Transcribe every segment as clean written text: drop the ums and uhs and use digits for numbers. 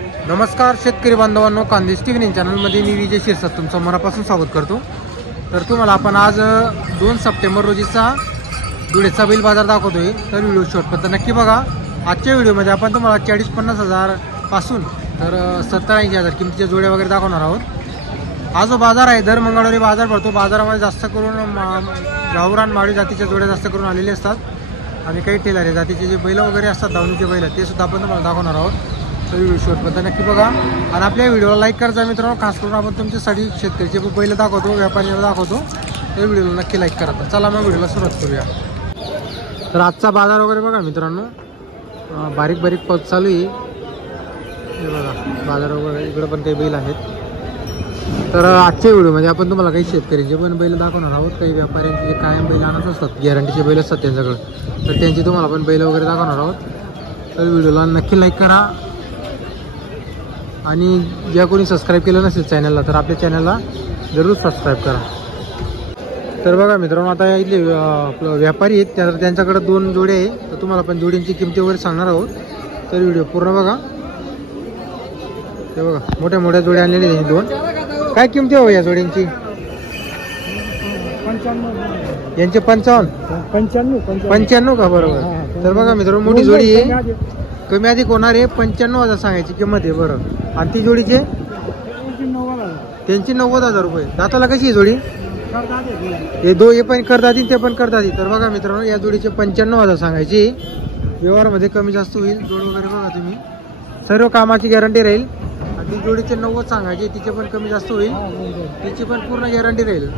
नमस्कार शेतकरी बांधवांनो, कांदेश टीव्ही चॅनलमध्ये मी विजय शिरसाट तुमचं मनापासून स्वागत करतो। तर तुम्हाला आपण आज 2 सप्टेंबर रोजीचा धुळेचा बैल बाजार दाखवतोय। तर व्हिडिओ शेवटपर्यंत नक्की बघा। आजच्या व्हिडिओमध्ये आपण तुम्हाला 40-50 हजार पासून तर 70-80 हजार किमतीच्या जोड्या वगैरे दाखवणार आहोत। हा जो बाजार आहे दर मंगळवारी बाजार भरतो। बाजारामध्ये जास्त करून गावरान माळी जातीच्या जोड्या जास्त करून आलेले असतात आणि काही टेलर जातीचे जे बैल वगैरे असतात धावणीचे बैल ते सुद्धा आपण तुम्हाला दाखवणार आहोत। तर व्हिडिओ शेवटपर्यंत नक्की बघा आणि आपल्या व्हिडिओला लाईक करायचा मित्रांनो। खास करून आपण तुमच्यासाठी शेतकऱ्याचे बैल दाखवतो, व्यापाऱ्याला दाखवतो। तर व्हिडिओला नक्की लाईक करा। चला मग व्हिडिओला सुरुवात करूया। तर आजचा बाजार वगैरे बघा मित्रांनो, बारीक बारीक पाऊस चालू आहे। हे बघा बाजार वगैरे इकडे पण काही बैल आहेत। तर आजच्या व्हिडिओमध्ये आपण तुम्हाला काही शेतकऱ्यांचे पण बैल दाखवणार आहोत। काही व्यापाऱ्यांचे जे कायम बैल आणत असतात, गॅरंटीचे बैल असतात त्यांच्याकडे, तर त्यांची तुम्हाला पण बैल वगैरे दाखवणार आहोत। तर व्हिडिओला नक्की लाईक करा आणि ज्या कोणी सबस्क्राईब केलं नसेल चॅनलला तर आपल्या चॅनलला जरूर सबस्क्राईब करा। तर बघा मित्रांनो, आता इथले व्यापारी आहेत तर त्यांच्याकडे 2 जोडे आहे। तर तुम्हाला पण जोडींची किमती वगैरे सांगणार आहोत। तर व्हिडिओ पूर्ण बघा। ते बघा मोठ्या मोठ्या जोड्या आणलेल्या आहेत 2। काय किमती हो या जोडींची? 95 यांचे 95 का? बरोबर। तर बघा मित्रांनो, मोठी जोडी आहे, कमी अधिक होणार आहे। 95 हजार सांगायची किंमत आहे। बरं, आणि ती जोडीचे त्यांची 90,000 रुपये। दाताला कशी आहे जोडी? हे पण करदाती ते पण करदाती। तर बघा मित्रांनो, या जोडीचे 95,000 सांगायची। व्यवहारामध्ये कमी जास्त होईल। जोड वगैरे बघा तुम्ही, सर्व कामाची गॅरंटी राहील। आणि ती जोडीचे 90 सांगायची, तिचे पण कमी जास्त होईल। तिची पण पूर्ण गॅरंटी राहील।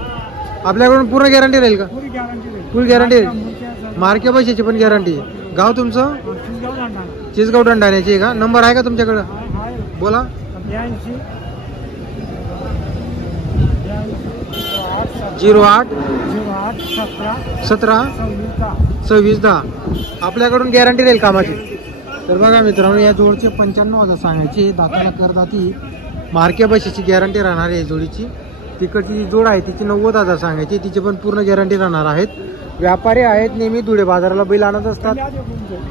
आपल्याकडून पूर्ण गॅरंटी राहील का? फुल गॅरंटी राहील। मार्के पैशाची पण गॅरंटी। गाव तुमचं? चिसगाव दंडाण्याची आहे का? नंबर आहे का तुमच्याकडं? बोला। 08 17 26 10। आपल्याकडून गॅरंटी राहील कामाची। तर बघा मित्रांनो, या जोडचे 95,000 सांगायचे। दाताला करदाती, मार्के पैशाची गॅरंटी राहणार आहे जोडीची। तिकडची जी जोड आहे तिची 90,000 सांगायची, तिची पण पूर्ण गॅरंटी राहणार आहेत। व्यापारी आहेत, नेहमी धुळे बाजाराला बैल आणत असतात,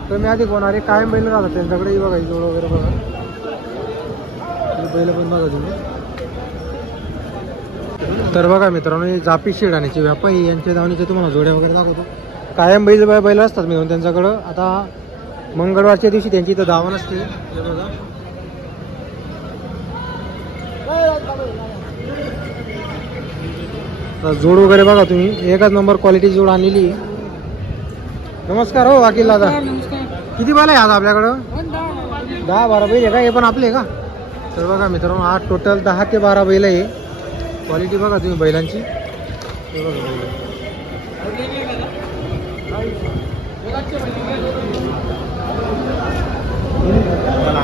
कमी अधिक होणारे कायम बैल राहतात त्यांच्याकडे। बघा ही जोड वगैरे बघा, बैल पण बघा तुम्ही। तर बघा मित्रांनो, हे जापी शेडाण्याचे व्यापारी यांच्या धावणीचे तुम्हाला जोड्या वगैरे दाखवतो। कायम बैल असतात मिळून त्यांच्याकडं। आता मंगळवारच्या दिवशी त्यांची इथं धावा नसते। हे बघा जोड वगैरे बघा तुम्ही, एकच नंबर क्वालिटी जोड आणलेली। नमस्कार हो वकील दादा, किती बैल आहे आज आपल्याकडं? 10-12 बैल आहे का? हे पण आपले आहे का? तर बघा मित्रांनो, आज टोटल 10 ते 12 बैल आहे। क्वालिटी बघा तुम्ही बैलांची। हे बघा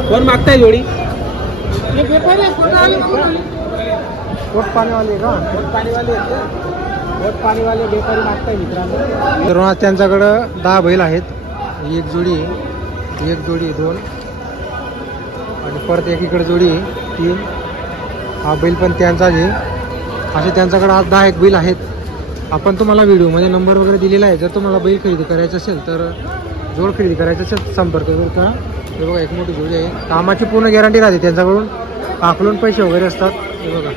कोण मागताय जोडी? पोट पाणीवाले का? पोट पाणीवाले व्यापारी मागताय मित्रांनो। तर आज त्यांच्याकडं 10 बैल आहेत। एक जोडी आहे, एक जोडी 2 आणि परत एकीकडे जोडी 3। हा बैल पण त्यांचाच आहे। असे त्यांच्याकडे आज 10 बैल आहेत। आपण तुम्हाला व्हिडिओमध्ये नंबर वगैरे दिलेला आहे। जर तुम्हाला बैल खरेदी करायचं असेल तर, जोड खरेदी करायचं असेल तर संपर्क करा। हे बघा एक मोठी जोडी आहे, कामाची पूर्ण गॅरंटी राहते त्यांच्याकडून, आकलून पैसे वगैरे असतात। हे बघा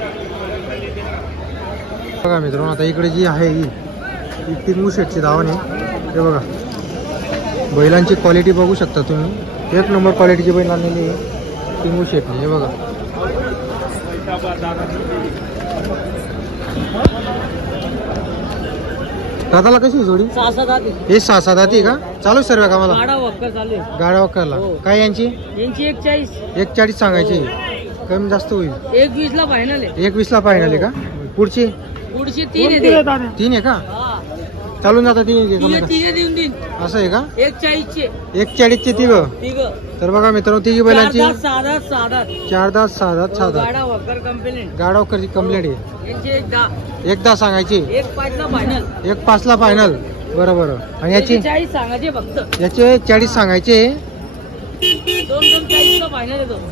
बघा मित्रांनो, आता इकडे जी आहे ही टिंगू शेटची धावण आहे। हे बघा बैलांची क्वालिटी बघू शकता तुम्ही, एक नंबर क्वालिटीची बैल आणलेली आहे टिंगू शेटने। हे बघा दादाला कशी जोडी? 6 दाती। हे 6 दाती का? चालू सर्व कामाला? गाड्या वक्करला काय यांची? 140 सांगायची, कमी जास्त होईल। 120 ला फायनल आहे। 120 ला फायनल आहे का? पुढची 3 आहे का? चालून जातात 3 असं आहे का? 140 चे 3। तर बघा मित्रांनो, 3 बैलांची 4 दात 6 दात गाडा वक्करची कंप्लेंट आहे। 1 सांगायची, 1.5 ला फायनल। बरोबर। आणि याची 40 सांगायचे फक्त, याचे 40 सांगायचे,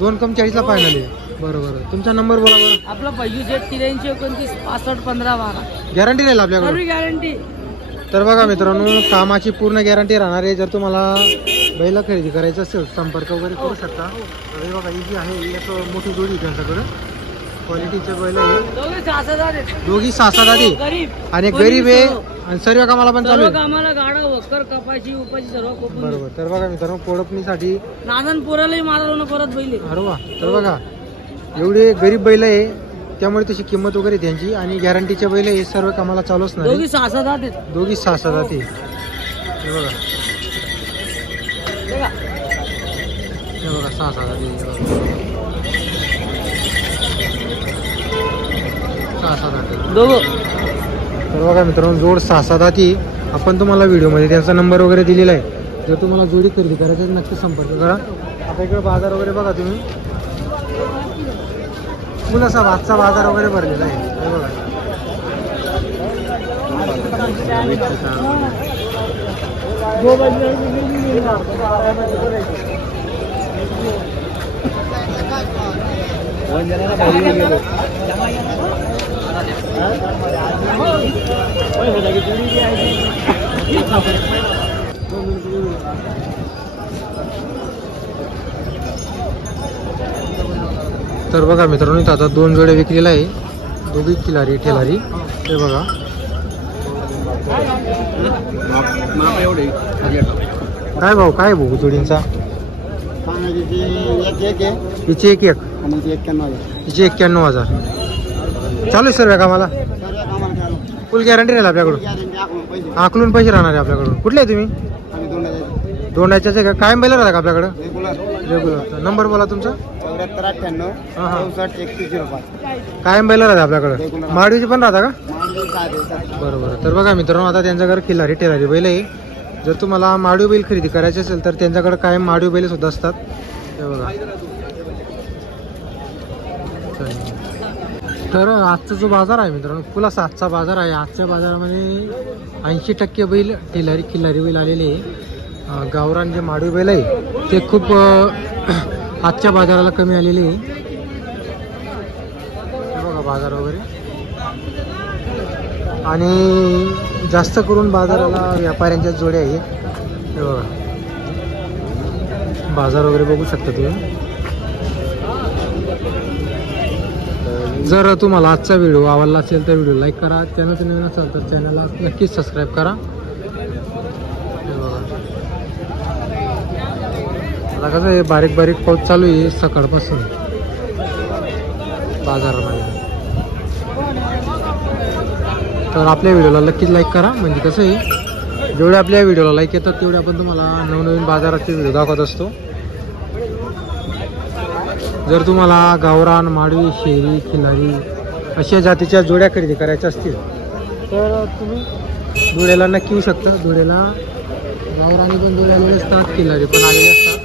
2 कम 40 ला फायनल आहे। बरोबर। तुमचा नंबर बोला बरं। आपला 85 29 65 15 12 गॅरंटी राहील आपल्याकडे? गॅरंटी। तर बघा मित्रांनो, कामाची पूर्ण गॅरंटी राहणार आहे। जर तुम्हाला बैला खरेदी करायचं असेल संपर्क वगैरे करू शकता. तर हे बघा ही जी आहे ही एक मोठी जोडी आहे त्यांच्याकडे. क्वालिटीचे बैल आहे, दोघी 6-7 आधी आणि गरीब आहे आणि सर्व कामाला पण चालू आहे. कामाला गाडा वक्कर कपाशी उपाशी सर्व कोकण. बरोबर. तर बघा मित्रांनो कोळपणीसाठी नादन पोरालाही मारवलं परत बैल. अरे वा. तर बघा एवढे गरीब बैल आहे त्यामुळे तशी किंमत वगैरे त्यांची आणि गॅरंटीचे बैल हे सर्व कामाला चालू असणार. दोघी 6-7 आहेत. दोघी 6-7 आधी. हे बघा हे बघा 6-7 आधी. 6-7 आधी दोघं. तर बघा मित्रांनो जोड 6-7 आधी. आपण तुम्हाला व्हिडिओमध्ये त्यांचा नंबर वगैरे दिलेला आहे. जर तुम्हाला जोडी खरेदी करायची तर नक्की संपर्क करा. आता इकडे बाजार वगैरे बघा तुम्ही, फुल असा भातचा बाजार वगैरे भरलेला आहे. हे बघा तर बघा मित्रांनो इथं आता 2 जोड्या विकलेला आहे, दोघी खिलारी ठेलारी. हे बघा काय भाऊ काय भाऊ जोडींचा? हिचे 1-1 हिचे 91,000 चालू आहे सर्व कामाला. फुल गॅरंटी राहील आपल्याकडून, आकलून पैसे राहणार आहे आपल्याकडून. कुठले आहे तुम्ही? दोंडाच्याच आहे का? कायम बैल राहता का आपल्याकडं? रेग्युलर. नंबर बोला तुमचा. 7498 कायम बैल राहता आपल्याकडं? माडवीची पण राहता का? बरोबर. तर बघा मित्रांनो आता त्यांच्याकडे खिलारी टेलारी बैल आहे. जर तुम्हाला माडवी बैल खरेदी करायचे असेल तर त्यांच्याकडे कायम माडवी बैल सुद्धा असतात. हे बघा. तर आजचा जो बाजार आहे मित्रांनो फुल असा आजचा बाजार आहे. आजच्या बाजारामध्ये 80% बैल टेलारी खिल्लारी बैल आलेले आहे. गावरान जे माडवी बैल आहे ते खूप आजच्या बाजाराला कमी आलेले आहे. हे बघा बाजार वगैरे. आणि जास्त करून बाजाराला व्यापाऱ्यांच्या जोड्या आहेत. हे बघा बाजार वगैरे बघू शकता तुम्ही. जर तुम्हाला आजचा व्हिडिओ आवडला असेल तर व्हिडिओ लाईक करा. चॅनलचं नवीन असेल तर चॅनलला नक्कीच सबस्क्राईब करा. आता कसं आहे बारीक बारीक पाऊस चालू आहे सकाळपासून बाजारामध्ये. तर आपल्या व्हिडिओला नक्कीच लाईक करा. म्हणजे कसं आहे जेवढे आपल्या व्हिडिओला लाईक येतात तेवढे आपण तुम्हाला नवनवीन बाजाराचे व्हिडिओ दाखवत असतो. जर तुम्हाला गावरान माडवी शेरी खिलारी अशा जातीच्या जोड्या खरेदी करायच्या असतील तर तुम्ही धुळ्याला नक्की येऊ शकता. धुळ्याला गावरानी पण जोड्या आलेले असतात, खिलारी पण आलेले असतात.